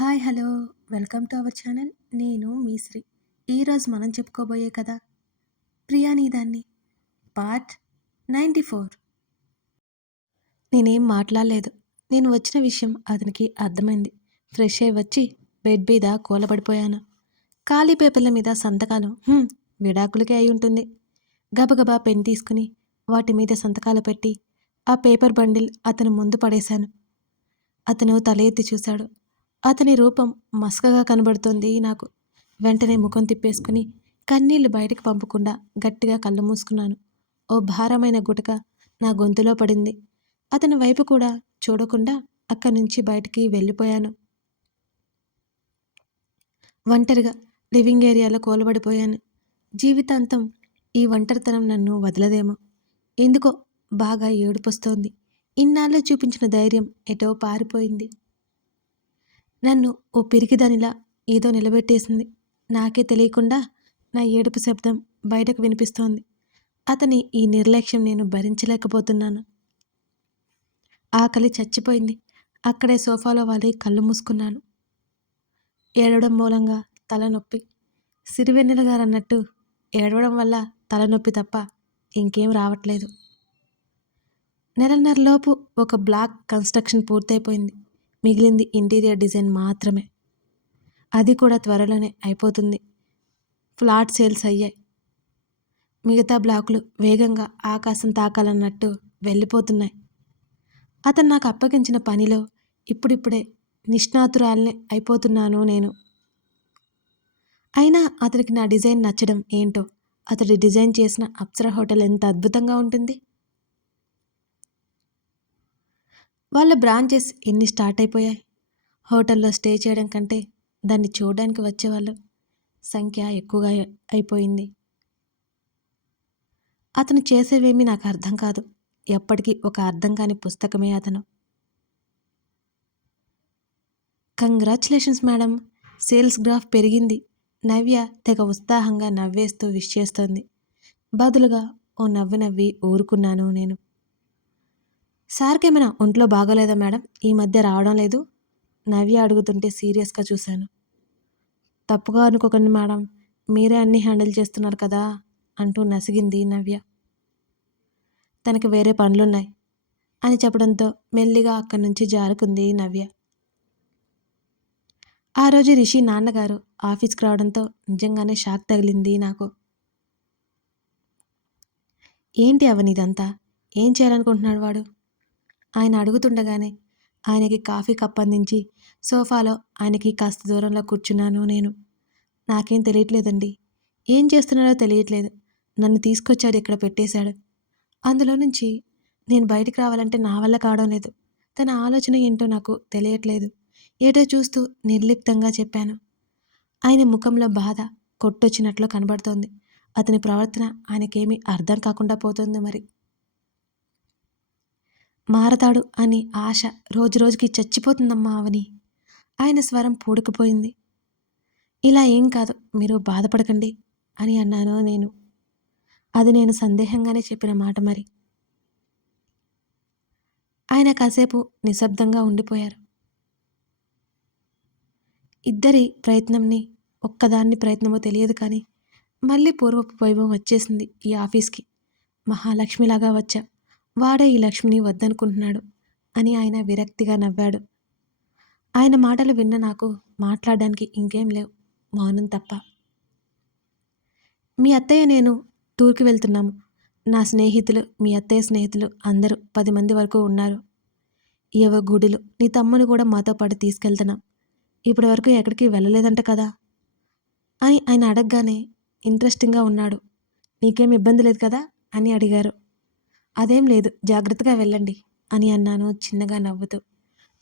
Hi hello. Welcome to our channel. నేను మీ శ్రీ. ఈరోజు మనం చెప్పుకోబోయే కదా ప్రియా నీదాన్ని పార్ట్ నైంటీ ఫోర్. నేనేం మాట్లాడలేదు. నేను వచ్చిన విషయం అతనికి అర్థమైంది. ఫ్రెష్ అయి వచ్చి బెడ్ మీద కూలబడిపోయాను. ఖాళీ పేపర్ల మీద సంతకాలు విడాకులకే అయి ఉంటుంది. గబగబా పెన్ తీసుకుని వాటి మీద సంతకాలు పెట్టి ఆ పేపర్ బండిల్ అతను ముందు పడేశాను. అతను తల ఎత్తి చూశాడు. అతని రూపం మసకగా కనబడుతోంది నాకు. వెంటనే ముఖం తిప్పేసుకుని కన్నీళ్ళు బయటకు పంపకుండా గట్టిగా కళ్ళు మూసుకున్నాను. ఓ భారమైన గుటక నా గొంతులో పడింది. అతని వైపు కూడా చూడకుండా అక్కడి నుంచి బయటికి వెళ్ళిపోయాను. ఒంటరిగా లివింగ్ ఏరియాలో కోలబడిపోయాను. జీవితాంతం ఈ ఒంటరితనం నన్ను వదలదేమో. ఎందుకో బాగా ఏడుపొస్తోంది. ఇన్నాళ్ళు చూపించిన ధైర్యం ఎటో పారిపోయింది. నన్ను ఓ పిరిగిదానిలా ఏదో నిలబెట్టేసింది. నాకే తెలియకుండా నా ఏడుపు శబ్దం బయటకు వినిపిస్తోంది. అతని ఈ నిర్లక్ష్యం నేను భరించలేకపోతున్నాను. ఆకలి చచ్చిపోయింది. అక్కడే సోఫాలో వాలి కళ్ళు మూసుకున్నాను. ఏడవడం మూలంగా తలనొప్పి. సిరివెన్నెల గారు అన్నట్టు ఏడవడం వల్ల తలనొప్పి తప్ప ఇంకేం రావట్లేదు. నెలన్నరలోపు ఒక బ్లాక్ కన్స్ట్రక్షన్ పూర్తయిపోయింది. మిగిలింది ఇంటీరియర్ డిజైన్ మాత్రమే. అది కూడా త్వరలోనే అయిపోతుంది. ఫ్లాట్ సేల్స్ అయ్యాయి. మిగతా బ్లాకులు వేగంగా ఆకాశం తాకాలన్నట్టు వెళ్ళిపోతున్నాయి. అతను నాకు అప్పగించిన పనిలో ఇప్పుడిప్పుడే నిష్ణాతురాలనే అయిపోతున్నాను నేను. అయినా అతనికి నా డిజైన్ నచ్చడం ఏంటో అతడు డిజైన్ చేసిన అప్సర హోటల్ ఎంత అద్భుతంగా ఉంటుంది? వాళ్ళ బ్రాంచెస్ ఎన్ని స్టార్ట్ అయిపోయాయి? హోటల్లో స్టే చేయడం కంటే దాన్ని చూడడానికి వచ్చేవాళ్ళు సంఖ్య ఎక్కువగా అయిపోయింది. అతను చేసేవేమీ నాకు అర్థం కాదు. ఎప్పటికీ ఒక అర్థం కాని పుస్తకమే అతను. Congratulations madam. సేల్స్ గ్రాఫ్ పెరిగింది. నవ్య తెగ ఉత్సాహంగా నవ్వేస్తూ విష్ చేస్తోంది. బదులుగా ఓ నవ్వు నవ్వి ఊరుకున్నాను నేను. సార్కి ఏమైనా ఒంట్లో బాగోలేదా మేడం? ఈ మధ్య రావడం లేదు. నవ్య అడుగుతుంటే సీరియస్గా చూశాను. తప్పుగా అనుకోకండి మేడం. మీరే అన్నీ హ్యాండిల్ చేస్తున్నారు కదా? అంటూ నసిగింది నవ్య. తనకి వేరే పనులున్నాయి అని చెప్పడంతో మెల్లిగా అక్కడి నుంచి జారుకుంది నవ్య. ఆ రోజు రిషి నాన్నగారు ఆఫీస్కి రావడంతో నిజంగానే షాక్ తగిలింది నాకు. ఏంటి అవనిదంతా? ఏం చేయాలనుకుంటున్నాడు వాడు? ఆయన అడుగుతుండగానే ఆయనకి కాఫీ కప్ అందించి సోఫాలో ఆయనకి కాస్త దూరంలో కూర్చున్నాను నేను. నాకేం తెలియట్లేదండి. ఏం చేస్తున్నాడో తెలియట్లేదు. నన్ను తీసుకొచ్చాడు ఇక్కడ పెట్టేశాడు. అందులో నుంచి నేను బయటికి రావాలంటే నా వల్ల కావడం లేదు. తన ఆలోచన ఏంటో నాకు తెలియట్లేదు. ఏటో చూస్తూ నిర్లిప్తంగా చెప్పాను. ఆయన ముఖంలో బాధ కొట్టొచ్చినట్లు కనబడుతోంది. అతని ప్రవర్తన ఆయనకేమీ అర్థం కాకుండా పోతుంది మరి. మారతాడు అని ఆశ రోజురోజుకి చచ్చిపోతుందమ్మా అవని. ఆయన స్వరం పూడుకుపోయింది. ఇలా ఏం కాదు మీరు బాధపడకండి అని అన్నాను నేను. అది నేను సందేహంగానే చెప్పిన మాట మరి. ఆయన కాసేపు నిశ్శబ్దంగా ఉండిపోయారు. ఇద్దరి ప్రయత్నంని ఒక్కదాన్ని ప్రయత్నమో తెలియదు కానీ మళ్ళీ పూర్వపు వైభవం వచ్చేసింది ఈ ఆఫీస్కి. మహాలక్ష్మిలాగా వచ్చా. వాడే ఈ లక్ష్మిని వద్దనుకుంటున్నాడు అని ఆయన విరక్తిగా నవ్వాడు. ఆయన మాటలు విన్న నాకు మాట్లాడడానికి ఇంకేం లేవు మౌనం తప్ప. మీ అత్తయ్య నేను టూర్కి వెళ్తున్నాము. నా స్నేహితులు మీ అత్తయ్య స్నేహితులు అందరూ పది మంది వరకు ఉన్నారు. ఏవో గుడిలు నీ తమ్ముని కూడా మాతో పాటు తీసుకెళ్తున్నాం. ఇప్పటి వరకు ఎక్కడికి వెళ్ళలేదంట కదా? అని ఆయన అడగగానే ఇంట్రెస్టింగ్గా ఉన్నాడు. నీకేం ఇబ్బంది లేదు కదా? అని అడిగారు. అదేం లేదు జాగ్రత్తగా వెళ్ళండి అని అన్నాను చిన్నగా నవ్వుతూ.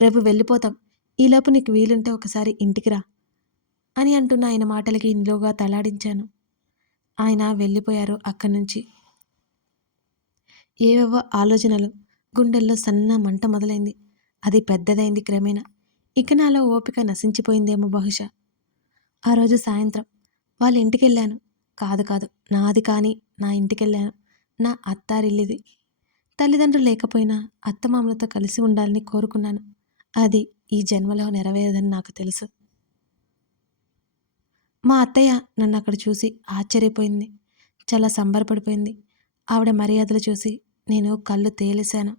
రేపు వెళ్ళిపోతాం. ఈలోపు నీకు వీలుంటే ఒకసారి ఇంటికి రా అని అంటున్న ఆయన మాటలకి నిలువుగా తలాడించాను. ఆయన వెళ్ళిపోయారు అక్కడి నుంచి ఏవేవో ఆలోచనలు గుండెల్లో సన్న మంట మొదలైంది. అది పెద్దదైంది క్రమేణా. ఇక నాలో ఓపిక నశించిపోయిందేమో బహుశా. ఆ రోజు సాయంత్రం వాళ్ళ ఇంటికి వెళ్ళాను కాదు కాదు నాది కానీ నా ఇంటికి వెళ్ళాను నా అత్తారిల్లిది. తల్లిదండ్రులు లేకపోయినా అత్తమామలతో కలిసి ఉండాలని కోరుకున్నాను. అది ఈ జన్మలో నెరవేరదని నాకు తెలుసు. మా అత్తయ్య నన్ను అక్కడ చూసి ఆశ్చర్యపోయింది. చాలా సంబరపడిపోయింది. ఆవిడ మర్యాదలు చూసి నేను కళ్ళు తేలేశాను.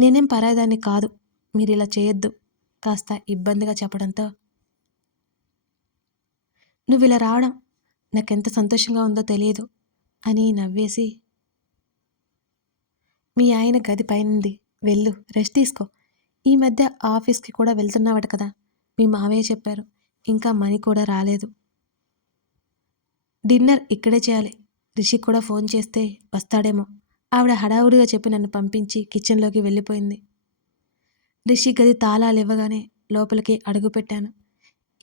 నేనేం పరాయిదాన్ని కాదు. మీరు ఇలా చేయొద్దు. కాస్త ఇబ్బందిగా చెప్పడంతో నువ్వు ఇలా రావడం నాకెంత సంతోషంగా ఉందో తెలియదు అని నవ్వేసి మీ ఆయన గది పైనుంది. వెళ్ళు రెస్ట్ తీసుకో. ఈ మధ్య ఆఫీస్కి కూడా వెళ్తున్నావట కదా? మీ మావయ్య చెప్పారు. ఇంకా మనీ కూడా రాలేదు. డిన్నర్ ఇక్కడే చేయాలి. రిషి కూడా ఫోన్ చేస్తే వస్తాడేమో. ఆవిడ హడావుడిగా చెప్పి నన్ను పంపించి కిచెన్లోకి వెళ్ళిపోయింది. రిషి గది తాళాలు ఇవ్వగానే లోపలికి అడుగుపెట్టాను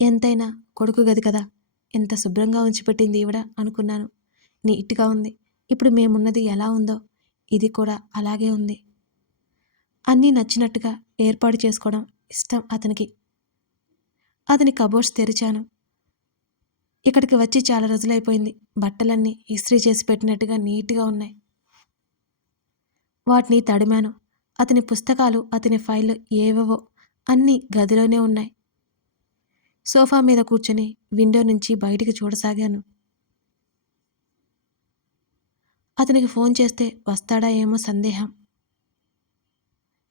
ఎంతైనా కొడుకు గది కదా? ఎంత శుభ్రంగా ఉంచిపెట్టింది ఈవిడ అనుకున్నాను. నీట్గా ఉంది. ఇప్పుడు మేమున్నది ఎలా ఉందో ఇది కూడా అలాగే ఉంది. అన్నీ నచ్చినట్టుగా ఏర్పాటు చేసుకోవడం ఇష్టం అతనికి. అతని కబోర్డ్స్ తెరిచాను. ఇక్కడికి వచ్చి చాలా రోజులైపోయింది. బట్టలన్నీ ఇస్త్రీ చేసి పెట్టినట్టుగా నీట్గా ఉన్నాయి. వాటిని తడిమాను. అతని పుస్తకాలు అతని ఫైళ్ళు ఏవేవో అన్నీ గదిలోనే ఉన్నాయి. సోఫా మీద కూర్చొని విండో నుంచి బయటికి చూడసాగాను. అతనికి ఫోన్ చేస్తే వస్తాడా ఏమో సందేహం.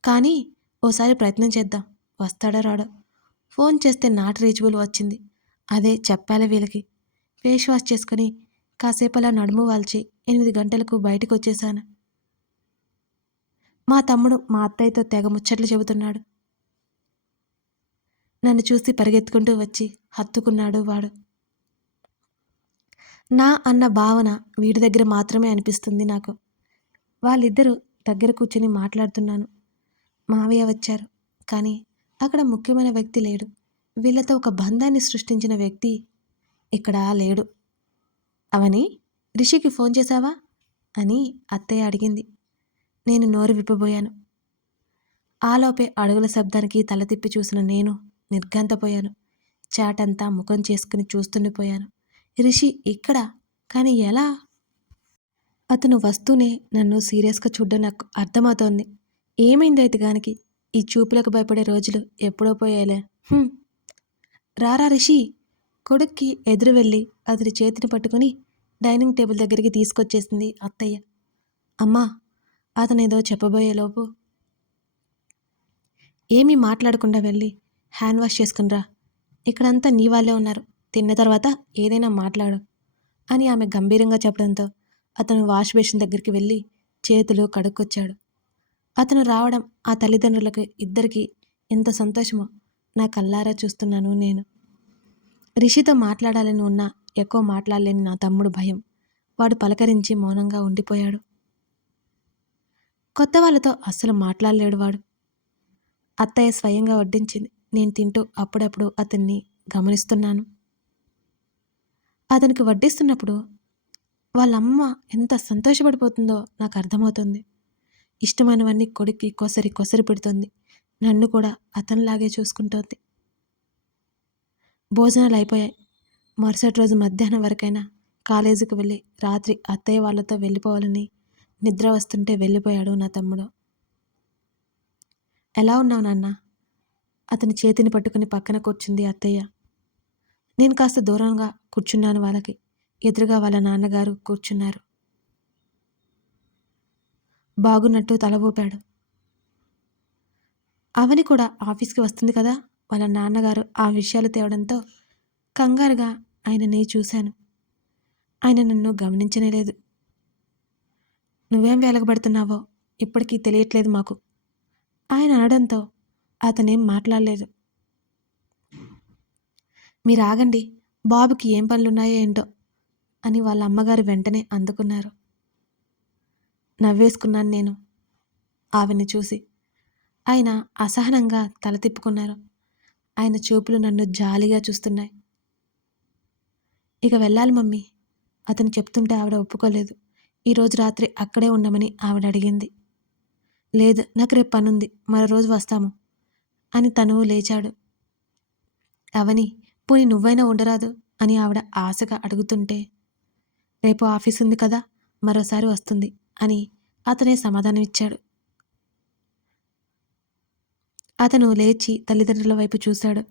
కానీ ఓసారి ప్రయత్నం చేద్దాం. వస్తాడా రాడో? ఫోన్ చేస్తే నాట్ రీచబుల్ వచ్చింది. అదే చెప్పాలి వీళ్ళకి. ఫేస్ వాష్ చేసుకుని కాసేపు అలా నడుము వాల్చి ఎనిమిది గంటలకు బయటకు వచ్చేసాను మా తమ్ముడు మా అత్తయ్యతో తెగ ముచ్చట్లు చెబుతున్నాడు. నన్ను చూసి పరిగెత్తుకుంటూ వచ్చి హత్తుకున్నాడు వాడు. నా అన్న భావన వీడి దగ్గర మాత్రమే అనిపిస్తుంది నాకు. వాళ్ళిద్దరూ దగ్గర కూర్చొని మాట్లాడుతున్నాను. మావయ్య వచ్చారు. కానీ అక్కడ ముఖ్యమైన వ్యక్తి లేడు. వీళ్ళతో ఒక బంధాన్ని సృష్టించిన వ్యక్తి ఇక్కడ లేడు. అవని రిషికి ఫోన్ చేశావా? అని అత్తయ్య అడిగింది. నేను నోరు విప్పబోయాను. ఆలోపే అడుగుల శబ్దానికి తల తిప్పి చూసిన నేను నిర్గాంతపోయాను చాటంతా ముఖం చేసుకుని చూస్తుండిపోయాను. రిషి ఇక్కడ? కానీ ఎలా? అతను వస్తూనే నన్ను సీరియస్గా చూడడం నాకు అర్థమవుతోంది. ఏమైంది అయితే గానికి ఈ చూపులకు భయపడే రోజులు ఎప్పుడో పోయాలే రారా రిషి. కొడుక్కి ఎదురు వెళ్ళి అతని చేతిని పట్టుకుని డైనింగ్ టేబుల్ దగ్గరికి తీసుకొచ్చేసింది అత్తయ్య. అమ్మా అతనేదో చెప్పబోయేలోపు ఏమీ మాట్లాడకుండా వెళ్ళి హ్యాండ్ వాష్ చేసుకునిరా ఇక్కడంతా నీ వాళ్ళే ఉన్నారు. తిన్న తర్వాత ఏదైనా మాట్లాడు అని ఆమె గంభీరంగా చెప్పడంతో అతను వాష్ బేసిన్ దగ్గరికి వెళ్ళి చేతులు కడుక్కొచ్చాడు. అతను రావడం ఆ తల్లిదండ్రులకు ఇద్దరికి ఎంత సంతోషమో నా కల్లారా చూస్తున్నాను నేను. రిషితో మాట్లాడాలని ఉన్నా ఎక్కువ మాట్లాడలేని నా తమ్ముడు భయం. వాడు పలకరించి మౌనంగా ఉండిపోయాడు. కొత్త వాళ్ళతో అస్సలు మాట్లాడలేడు వాడు. అత్తయ్య స్వయంగా వడ్డించింది. నేను తింటూ అప్పుడప్పుడు అతన్ని గమనిస్తున్నాను. అతనికి వడ్డిస్తున్నప్పుడు వాళ్ళమ్మ ఎంత సంతోషపడిపోతుందో నాకు అర్థమవుతుంది. ఇష్టమైనవన్నీ కొడుక్కి కొసరి కొసరి పెడుతుంది. నన్ను కూడా అతనిలాగే చూసుకుంటోంది. భోజనాలు అయిపోయాయి. మరుసటి రోజు మధ్యాహ్నం వరకైనా కాలేజీకి వెళ్ళి రాత్రి అత్తయ్య వాళ్ళతో వెళ్ళిపోవాలని నిద్ర వస్తుంటే వెళ్ళిపోయాడు నా తమ్ముడు. ఎలా ఉన్నావు నాన్న? అతని చేతిని పట్టుకుని పక్కన కూర్చుంది అత్తయ్య. నేను కాస్త దూరంగా కూర్చున్నాను వాళ్ళకి. ఎదురుగా వాళ్ళ నాన్నగారు కూర్చున్నారు. బాగున్నట్టు తల ఊపాడు. అవని కూడా ఆఫీస్కి వస్తుంది కదా? వాళ్ళ నాన్నగారు ఆ విషయాలు తేవడంతో కంగారుగా ఆయనని చూశాను. ఆయన నన్ను గమనించనే లేదు. నువ్వేం వెలగబడుతున్నావో ఇప్పటికీ తెలియట్లేదు మాకు. ఆయన అనడంతో అతనేం మాట్లాడలేదు. మీరు ఆగండి బాబుకి ఏం పనులున్నాయో ఏంటో అని వాళ్ళ అమ్మగారు వెంటనే అందుకున్నారు. నవ్వేసుకున్నాను నేను. ఆవిని చూసి ఆయన అసహనంగా తల తిప్పుకున్నారు. ఆయన చూపులు నన్ను జాలిగా చూస్తున్నాయి. ఇక వెళ్ళాలి మమ్మీ. అతను చెప్తుంటే ఆవిడ ఒప్పుకోలేదు. ఈరోజు రాత్రి అక్కడే ఉండమని ఆవిడ అడిగింది. లేదు నాకు రేపు పనుంది. మరో రోజు వస్తాము అని తను లేచాడు. అవని పోని నువ్వైనా ఉండరాదు అని ఆవిడ ఆశగా అడుగుతుంటే రేపు ఆఫీస్ ఉంది కదా మరోసారి వస్తుంది అని అతనే సమాధానం ఇచ్చాడు అతను లేచి తల్లిదండ్రుల వైపు చూశాడు.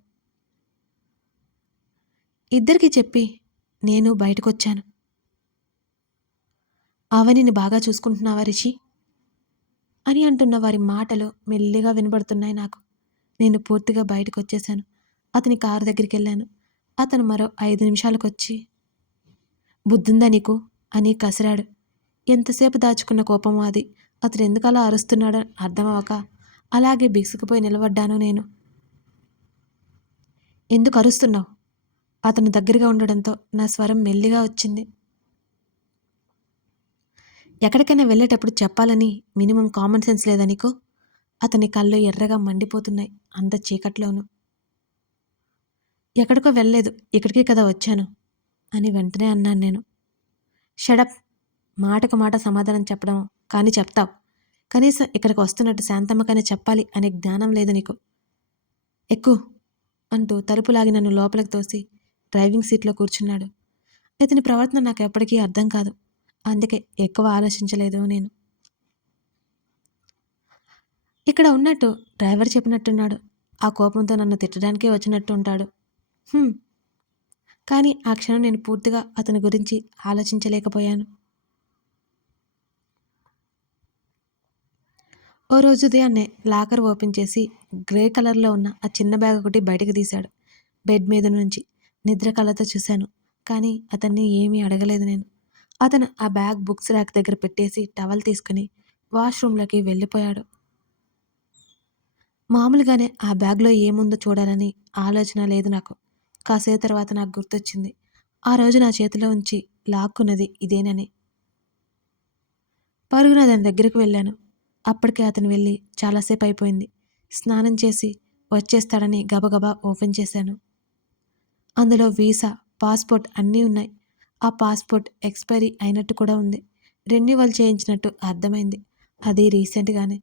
ఇద్దరికి చెప్పి నేను బయటకొచ్చాను. అవనిని బాగా చూసుకుంటున్నావా రిషి? అని అంటున్న వారి మాటలు మెల్లిగా వినబడుతున్నాయి నాకు. నేను పూర్తిగా బయటకు వచ్చేశాను అతని కారు దగ్గరికి వెళ్ళాను అతను మరో ఐదు నిమిషాలకు వచ్చి బుద్ధుందా నీకు? అని కసిరాడు. ఎంతసేపు దాచుకున్న కోపమో అది. అతను ఎందుకు అలా అరుస్తున్నాడో అర్థమవక అలాగే బిగుసుకుపోయి నిలబడ్డాను నేను. ఎందుకు అరుస్తున్నావు? అతను దగ్గరగా ఉండడంతో నా స్వరం మెల్లిగా వచ్చింది. ఎక్కడికైనా వెళ్ళేటప్పుడు చెప్పాలని మినిమం కామన్ సెన్స్ లేదా నీకు? అతని కళ్ళు ఎర్రగా మండిపోతున్నాయి అంత చీకట్లోనూ. ఎక్కడికో వెళ్ళలేదు. ఇక్కడికే కదా వచ్చాను అని వెంటనే అన్నాను నేను. షడప్ మాటకు మాట సమాధానం చెప్పడం కానీ చెప్తావు. కనీసం ఇక్కడికి వస్తున్నట్టు శాంతమ్మకనే చెప్పాలి అనే జ్ఞానం లేదు నీకు. ఎక్కు అంటూ తలుపు లాగి నన్ను లోపలికి తోసి డ్రైవింగ్ సీట్లో కూర్చున్నాడు. ఇతని ప్రవర్తన నాకు ఎప్పటికీ అర్థం కాదు. అందుకే ఎక్కువ ఆలోచించలేదు నేను. ఇక్కడ ఉన్నట్టు డ్రైవర్ చెప్పినట్టున్నాడు. ఆ కోపంతో నన్ను తిట్టడానికే వచ్చినట్టు ఉంటాడు. కానీ ఆ క్షణం నేను పూర్తిగా అతని గురించి ఆలోచించలేకపోయాను. ఓ రోజు ఉదయాన్నే లాకర్ ఓపెన్ చేసి గ్రే కలర్లో ఉన్న ఆ చిన్న బ్యాగ్ ఒకటి బయటకు తీశాడు. బెడ్ మీద నుంచి నిద్ర కళ్ళతో చూశాను కానీ అతన్ని ఏమీ అడగలేదు నేను. అతను ఆ బ్యాగ్ బుక్స్ ర్యాక్ దగ్గర పెట్టేసి టవల్ తీసుకుని వాష్రూమ్లోకి వెళ్ళిపోయాడు. మామూలుగానే ఆ బ్యాగ్లో ఏముందో చూడాలని ఆలోచన లేదు నాకు. కాసేపు తర్వాత నాకు గుర్తొచ్చింది. ఆ రోజు నా చేతిలో ఉంచి లాక్కున్నది ఇదేనని. పరుగున దాని దగ్గరికి వెళ్ళాను. అప్పటికే అతను వెళ్ళి చాలాసేపు అయిపోయింది. స్నానం చేసి వచ్చేస్తాడని గబగబా ఓపెన్ చేశాను. అందులో వీసా పాస్పోర్ట్ అన్నీ ఉన్నాయి. ఆ పాస్పోర్ట్ ఎక్స్పైరీ అయినట్టు కూడా ఉంది. రెన్యువల్ చేయించినట్టు అర్థమైంది. అది రీసెంట్గానే.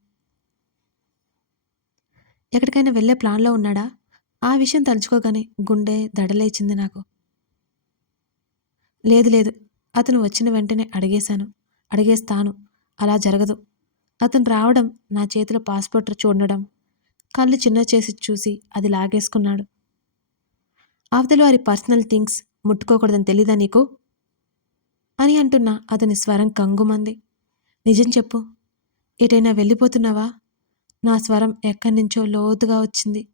ఎక్కడికైనా వెళ్ళే ప్లాన్లో ఉన్నాడా? ఆ విషయం తలుచుకోగానే గుండె దడలేచింది నాకు. లేదు లేదు అతను వచ్చిన వెంటనే అడిగేశాను. అడిగేస్తాను. అలా జరగదు. అతను రావడం నా చేతిలో పాస్పోర్ట్ చూడడం కళ్ళు చిన్న చేసి చూసి అది లాగేసుకున్నాడు. అవతల వారి పర్సనల్ థింగ్స్ ముట్టుకోకూడదని తెలీదా నీకు? అని అంటున్న అతని స్వరం కంగుమంది. నిజం చెప్పు. ఎటైనా వెళ్ళిపోతున్నావా? నా స్వరం ఎక్కడి నుంచో లోతుగా వచ్చింది.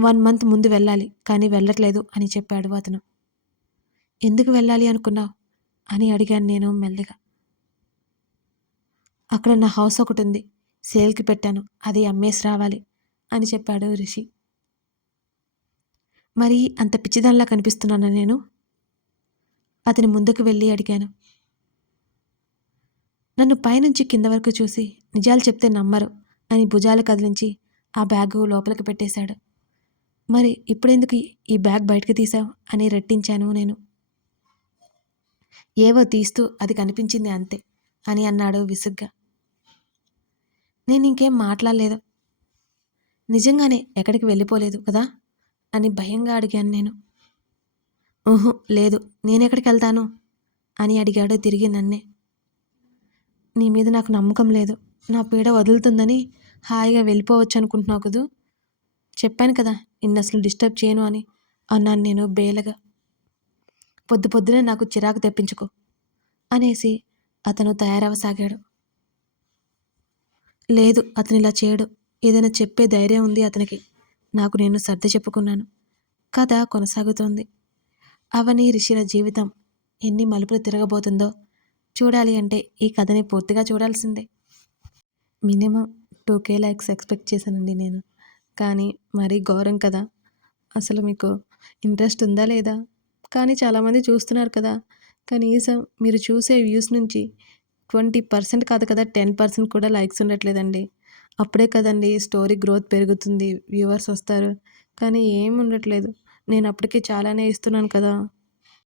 వన్ మంత్ ముందు వెళ్ళాలి కానీ వెళ్ళట్లేదు అని చెప్పాడు అతను. ఎందుకు వెళ్ళాలి అనుకున్నావు? అని అడిగాను నేను మెల్లగా. అక్కడ నా హౌస్ ఒకటి ఉంది సేల్కి పెట్టాను అది అమ్మేసి రావాలి అని చెప్పాడు రిషి. మరి అంత పిచ్చిదానిలా కనిపిస్తున్నాను నేను? అతని ముందుకు వెళ్ళి అడిగాను. నన్ను పైనుంచి కింద వరకు చూసి నిజాలు చెప్తే నమ్మరు అని భుజాలు కదిలించి ఆ బ్యాగు లోపలికి పెట్టేశాడు. మరి ఇప్పుడెందుకు ఈ బ్యాగ్ బయటకు తీసావు? అని రెట్టించాను నేను. ఏవో తీస్తూ అది కనిపించింది అంతే అని అన్నాడు విసుగ్గా. నేను ఇంకేం మాట్లాడలేదు. నిజంగానే ఎక్కడికి వెళ్ళిపోలేదు కదా? అని భయంగా అడిగాను నేను. ఊహు లేదు. నేనెక్కడికి వెళ్తాను? అని అడిగాడు తిరిగి నన్నే. నీ మీద నాకు నమ్మకం లేదు. నా పీడ వదులుతుందని హాయిగా వెళ్ళిపోవచ్చు అనుకుంటున్నావు కదూ? చెప్పాను కదా నిన్ను అసలు డిస్టర్బ్ చేయను అని అన్నాను నేను బేలగా. పొద్దు పొద్దునే నాకు చిరాకు తెప్పించుకో అనేసి అతను తయారవసాగాడు. లేదు అతను ఇలా చేయడు. ఏదైనా చెప్పే ధైర్యం ఉంది అతనికి. నాకు నేను సర్ది చెప్పుకున్నాను. కథ కొనసాగుతోంది. అవని రిషిల జీవితం ఎన్ని మలుపులు తిరగబోతుందో చూడాలి అంటే ఈ కథని పూర్తిగా చూడాల్సిందే. Minimum two K likes expect చేశానండి నేను. కానీ మరీ ఘోరం కదా. అసలు మీకు ఇంట్రెస్ట్ ఉందా లేదా? కానీ చాలామంది చూస్తున్నారు కదా. కనీసం మీరు చూసే వ్యూస్ నుంచి ట్వంటీ పర్సెంట్ కాదు కదా టెన్ పర్సెంట్ కూడా లైక్స్ ఉండట్లేదండి. అప్పుడే కదండి స్టోరీ గ్రోత్ పెరుగుతుంది వ్యూవర్స్ వస్తారు. కానీ ఏం ఉండట్లేదు. నేను అప్పటికే చాలానే ఇస్తున్నాను కదా.